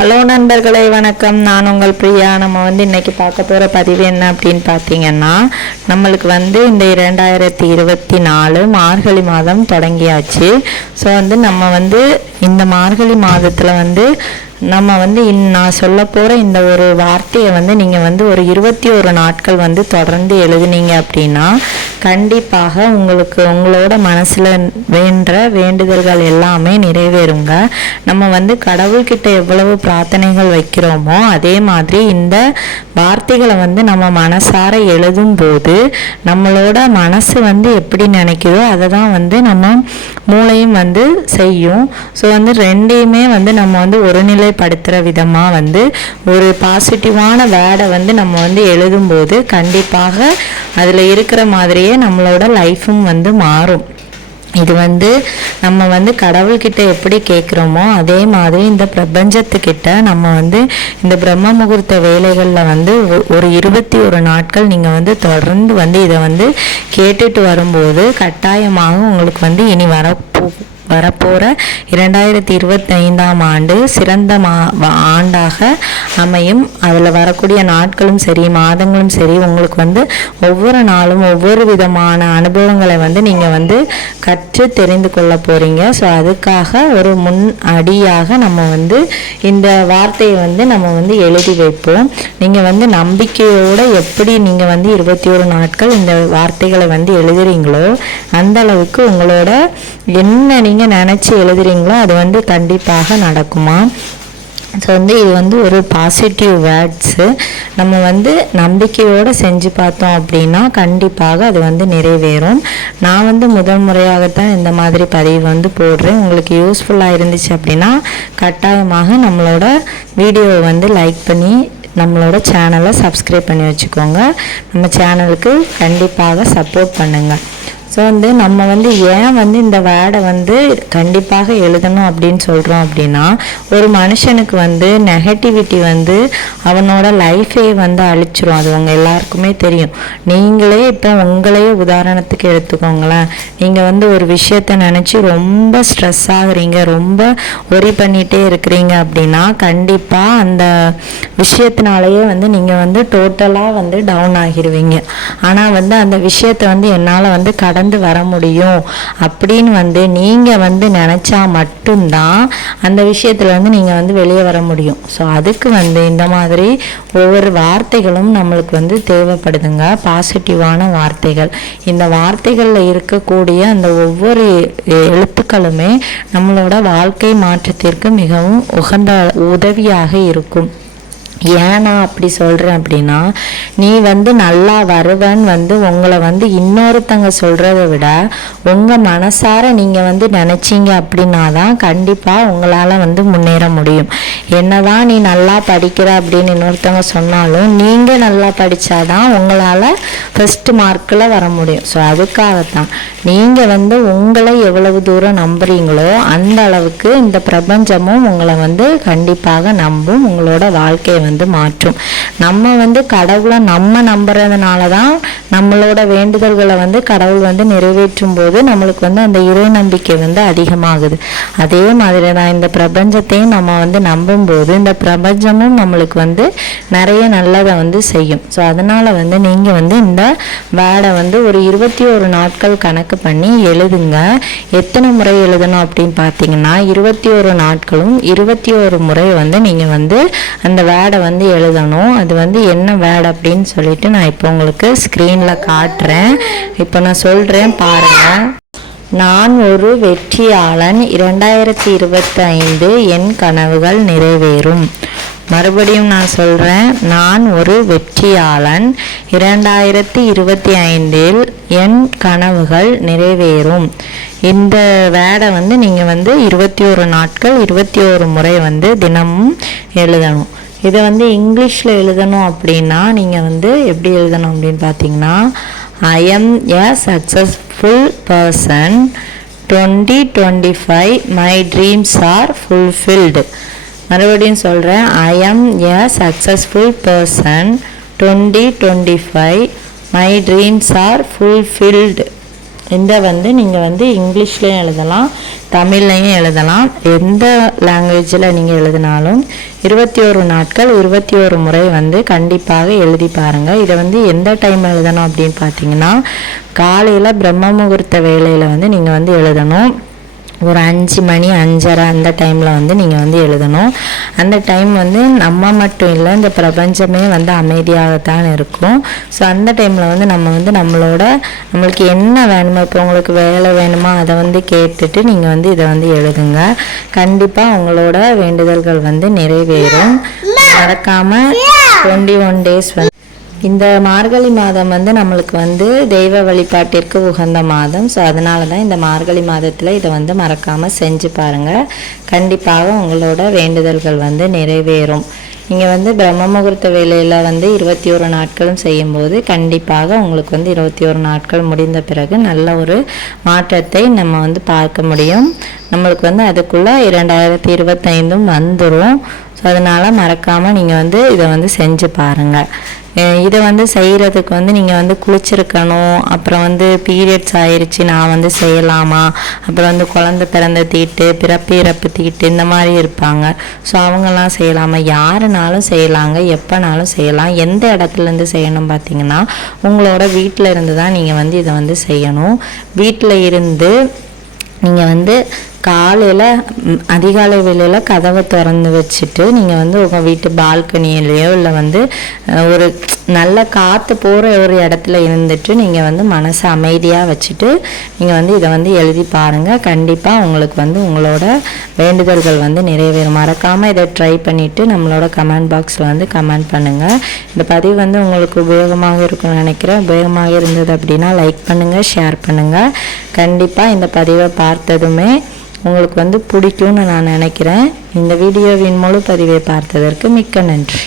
Hello நண்பர்களே வணக்கம். நான் உங்கள் பிரியா. நம்ம வந்து இன்னைக்கு பார்க்க போகிற பதிவு என்ன அப்படின்னு பார்த்தீங்கன்னா நம்மளுக்கு வந்து இந்த இரண்டாயிரத்தி இருபத்தி நாலு மார்கழி மாதம் தொடங்கியாச்சு. ஸோ வந்து நம்ம வந்து இந்த மார்கழி மாதத்தில் வந்து நம்ம வந்து இன் நான் சொல்ல போகிற இந்த ஒரு வார்த்தையை வந்து நீங்கள் வந்து ஒரு இருபத்தி ஒரு நாட்கள் வந்து தொடர்ந்து எழுதுனீங்க அப்படின்னா கண்டிப்பாக உங்களுக்கு உங்களோட மனசில் வேண்ட வேண்டுதல்கள் எல்லாமே நிறைவேறுங்க. நம்ம வந்து கடவுள்கிட்ட எவ்வளவு பிரார்த்தனைகள் வைக்கிறோமோ அதே மாதிரி இந்த வார்த்தைகளை வந்து நம்ம மனசார எழுதும் போது நம்மளோட மனசு வந்து எப்படி நினைக்குதோ அதை தான் வந்து நம்ம மூளையும் வந்து செய்யும். ஸோ வந்து ரெண்டையுமே வந்து நம்ம வந்து ஒருநிலைப்படுத்துகிற விதமாக வந்து ஒரு பாசிட்டிவான வேர்டை வந்து நம்ம வந்து எழுதும்போது கண்டிப்பாக அதில் இருக்கிற மாதிரியே நம்மளோட லைஃபும் வந்து மாறும். இது வந்து நம்ம வந்து கடவுள்கிட்ட எப்படி கேட்குறோமோ அதே மாதிரி இந்த பிரபஞ்சத்துக்கிட்ட நம்ம வந்து இந்த பிரம்ம முகூர்த்த வேலைகளில் வந்து ஒரு இருபத்தி ஒரு நாட்கள் நீங்கள் வந்து தொடர்ந்து வந்து இதை வந்து கேட்டுட்டு வரும்போது கட்டாயமாக உங்களுக்கு வந்து இனி வரப்போ வரப்போகிற இரண்டாயிரத்தி இருபத்தைந்தாம் ஆண்டு சிறந்த மா ஆண்டாக அமையும். அதில் வரக்கூடிய நாட்களும் சரி மாதங்களும் சரி உங்களுக்கு வந்து ஒவ்வொரு நாளும் ஒவ்வொரு விதமான அனுபவங்களை வந்து நீங்கள் வந்து கற்று தெரிந்து கொள்ள போகிறீங்க ஸோ அதுக்காக ஒரு முன் அடியாக நம்ம வந்து இந்த வார்த்தையை வந்து நம்ம வந்து எழுதி வைப்போம். நீங்கள் வந்து நம்பிக்கையோடு எப்படி நீங்கள் வந்து இருபத்தி ஒரு நாட்கள் இந்த வார்த்தைகளை வந்து எழுதுறீங்களோ அந்த அளவுக்கு உங்களோட என்ன நீங்கள் நினச்சி எழுதுறீங்களோ? அது வந்து கண்டிப்பாக நடக்குமா? ஸோ வந்து இது வந்து ஒரு பாசிட்டிவ் வேர்ட்ஸு நம்ம வந்து நம்பிக்கையோடு செஞ்சு பார்த்தோம் அப்படின்னா கண்டிப்பாக அது வந்து நிறைவேறும். நான் வந்து முதல் முறையாகத்தான் இந்த மாதிரி பதிவு வந்து போடுறேன். உங்களுக்கு யூஸ்ஃபுல்லாக இருந்துச்சு அப்படின்னா கட்டாயமாக நம்மளோட வீடியோவை வந்து லைக் பண்ணி நம்மளோட சேனலை சப்ஸ்கிரைப் பண்ணி வச்சுக்கோங்க. நம்ம சேனலுக்கு கண்டிப்பாக சப்போர்ட் பண்ணுங்கள் ஸோ வந்து நம்ம வந்து ஏன் வந்து இந்த வேர்டை வந்து கண்டிப்பாக எழுதணும் அப்படின்னு சொல்கிறோம் அப்படின்னா ஒரு மனுஷனுக்கு வந்து நெகட்டிவிட்டி வந்து அவனோட லைஃபே வந்து அழிச்சிரும். அது உங்கள் எல்லாருக்குமே தெரியும். நீங்களே இப்போ உங்களையே உதாரணத்துக்கு எடுத்துக்கோங்களேன். நீங்கள் வந்து ஒரு விஷயத்த நினச்சி ரொம்ப ஸ்ட்ரெஸ் ஆகுறீங்க ரொம்ப ஒரி பண்ணிகிட்டே இருக்கிறீங்க அப்படின்னா கண்டிப்பாக அந்த விஷயத்தினாலேயே வந்து நீங்கள் வந்து டோட்டலாக வந்து டவுன் ஆகிடுவீங்க ஆனால் வந்து அந்த விஷயத்தை வந்து என்னால் வந்து கடை கடந்து வர முடியும் அப்படின்னு வந்து நீங்கள் வந்து நினச்சா மட்டும்தான் அந்த விஷயத்தில் வந்து நீங்கள் வந்து வெளியே வர முடியும். ஸோ அதுக்கு வந்து இந்த மாதிரி ஒவ்வொரு வார்த்தைகளும் நம்மளுக்கு வந்து தேவைப்படுதுங்க. பாசிட்டிவான வார்த்தைகள். இந்த வார்த்தைகளில் இருக்கக்கூடிய அந்த ஒவ்வொரு எழுத்துக்களுமே நம்மளோட வாழ்க்கை மாற்றத்திற்கு மிகவும் உகந்த உதவியாக இருக்கும். ஏன் நான் அப்படி சொல்கிறேன் அப்படின்னா நீ வந்து நல்லா வருவன் வந்து உங்களை வந்து இன்னொருத்தங்க சொல்கிறத விட உங்கள் மனசார நீங்கள் வந்து நினச்சிங்க அப்படின்னா தான் கண்டிப்பாக உங்களால் வந்து முன்னேற முடியும். என்னதான் நீ நல்லா படிக்கிற அப்படின்னு இன்னொருத்தவங்க சொன்னாலும் நீங்கள் நல்லா படித்தாதான் உங்களால் ஃபஸ்ட்டு மார்க்கில் வர முடியும். ஸோ அதுக்காகத்தான். நீங்கள் வந்து உங்களை எவ்வளவு தூரம் நம்புறீங்களோ அந்த அளவுக்கு இந்த பிரபஞ்சமும் உங்களை வந்து கண்டிப்பாக நம்பும். உங்களோட வாழ்க்கையை வந்து மாற்றும். நம்ம வந்து கடவுளை நம்ம நம்புறதுனால தான் நம்மளோட வேண்டுதல்களை வந்து கடவுள் வந்து நிறைவேற்றும் போது நம்மளுக்கு வந்து அந்த இறை நம்பிக்கை வந்து அதிகமாகுது. அதே மாதிரி தான் இந்த பிரபஞ்சத்தையும் நம்ம வந்து நம்பும்போது இந்த பிரபஞ்சமும் நம்மளுக்கு வந்து நிறைய நல்லதை வந்து செய்யும். ஸோ அதனால் வந்து நீங்கள் வந்து இந்த வேர்டை வந்து ஒரு இருபத்தி ஒரு நாட்கள் கணக்கு பண்ணி எழுதுங்க. எத்தனை முறை எழுதணும் அப்படின்னு பார்த்தீங்கன்னா இருபத்தி ஒரு நாட்களும் இருபத்தி ஒரு முறை வந்து நீங்கள் வந்து அந்த வேர்டை வந்து எழுதணும். அது வந்து என்ன வேர்டு அப்படின்னு சொல்லிட்டு நான் இப்போ உங்களுக்கு ஸ்க்ரீனில் காட்டுறேன். இப்போ நான் சொல்கிறேன் பாருங்கள் நான் ஒரு வெற்றியாளன். இரண்டாயிரத்தி இருபத்தி ஐந்து என் கனவுகள் நிறைவேறும். மறுபடியும் நான் சொல்கிறேன் நான் ஒரு வெற்றியாளன். இரண்டாயிரத்தி இருபத்தி ஐந்தில் என் கனவுகள் நிறைவேறும். இந்த வேடை வந்து நீங்கள் வந்து இருபத்தி ஒரு நாட்கள் இருபத்தி ஒரு முறை வந்து தினமும் எழுதணும். இதை வந்து இங்கிலீஷில் எழுதணும் அப்படின்னா நீங்கள் வந்து எப்படி எழுதணும் அப்படின்னு பார்த்தீங்கன்னா I am a successful person twenty twenty five my dreams are fulfilled மறுபடியும் சொல்கிறேன் I am a successful person twenty twenty five my dreams are fulfilled இந்த வந்து நீங்கள் வந்து இங்கிலீஷ்லேயும் எழுதலாம் தமிழ்லையும் எழுதலாம். எந்த லாங்குவேஜில் நீங்கள் எழுதினாலும் இருபத்தி ஒரு நாட்கள் இருபத்தி ஒரு முறை வந்து கண்டிப்பாக எழுதி பாருங்கள் இதை வந்து எந்த டைம் எழுதணும் அப்படின்னு பார்த்தீங்கன்னா காலையில் பிரம்ம முகூர்த்த வேலையில் வந்து நீங்கள் வந்து எழுதணும். ஒரு அஞ்சு மணி அஞ்சரை அந்த டைமில் வந்து நீங்கள் வந்து எழுதணும். அந்த டைம் வந்து நம்ம மட்டும் இல்லை இந்த பிரபஞ்சமே வந்து அமைதியாகத்தான் இருக்கும். ஸோ அந்த டைமில் வந்து நம்ம வந்து நம்மளோட நம்மளுக்கு என்ன வேணுமோ இப்போ உங்களுக்கு வேலை வேணுமா அதை வந்து கேட்டுட்டு நீங்கள் வந்து இதை வந்து எழுதுங்க. கண்டிப்பாக உங்களோட வேண்டுதல்கள் வந்து நிறைவேறும். மறக்காமல் டுவெண்ட்டி ஒன் டேஸ் வந்து இந்த மார்கழி மாதம் வந்து நம்மளுக்கு வந்து தெய்வ வழிபாட்டிற்கு உகந்த மாதம். ஸோ அதனால தான் இந்த மார்கழி மாதத்தில் இதை வந்து மறக்காமல் செஞ்சு பாருங்கள் கண்டிப்பாக உங்களோட வேண்டுதல்கள் வந்து நிறைவேறும். நீங்கள் வந்து பிரம்ம முகூர்த்த வேலையில் வந்து இருபத்தி ஒரு நாட்களும் செய்யும்போது கண்டிப்பாக உங்களுக்கு வந்து இருபத்தி ஒரு நாட்கள் முடிந்த பிறகு நல்ல ஒரு மாற்றத்தை நம்ம வந்து பார்க்க முடியும். நம்மளுக்கு வந்து அதுக்குள்ளே இரண்டாயிரத்தி இருபத்தைந்தும் வந்துடும் ஸோ அதனால் மறக்காமல் நீங்கள் வந்து இதை வந்து செஞ்சு பாருங்கள் இதை வந்து செய்கிறதுக்கு வந்து நீங்கள் வந்து குளிச்சிருக்கணும். அப்புறம் வந்து பீரியட்ஸ் ஆயிடுச்சு நான் வந்து செய்யலாமா? அப்புறம் வந்து குழந்த பிறந்த தீட்டு பிறப்பு இறப்பு தீட்டு இந்த மாதிரி இருப்பாங்க. ஸோ அவங்கெல்லாம் செய்யலாமா? யாருனாலும் செய்யலாங்க. எப்போனாலும் செய்யலாம். எந்த இடத்துலேருந்து செய்யணும் பார்த்தீங்கன்னா உங்களோட வீட்டில் இருந்து தான் நீங்கள் வந்து இதை வந்து செய்யணும். வீட்டில் இருந்து நீங்கள் வந்து காலையில் அதிகாலை வேலையில் கதவை திறந்து வச்சுட்டு நீங்கள் வந்து உங்கள் வீட்டு பால்கனியிலையோ இல்லை வந்து ஒரு நல்ல காற்று போகிற ஒரு இடத்துல இருந்துட்டு நீங்கள் வந்து மனசை அமைதியாக வச்சுட்டு நீங்கள் வந்து இதை வந்து எழுதி பாருங்கள் கண்டிப்பாக உங்களுக்கு வந்து உங்களோட வேண்டுதல்கள் வந்து நிறைவேறும். மறக்காமல் இதை ட்ரை பண்ணிவிட்டு நம்மளோட கமெண்ட் பாக்ஸில் வந்து கமெண்ட் பண்ணுங்கள் இந்த பதிவு வந்து உங்களுக்கு உபயோகமாக இருக்கும்னு நினைக்கிறேன். உபயோகமாக இருந்தது அப்படின்னா லைக் பண்ணுங்கள் ஷேர் பண்ணுங்கள் கண்டிப்பாக இந்த பதிவை பார்த்ததுமே உங்களுக்கு வந்து பிடிக்கும்னு நான் நினைக்கிறேன். இந்த வீடியோவின் முழு பதிவை பார்த்ததற்கு மிக்க நன்றி.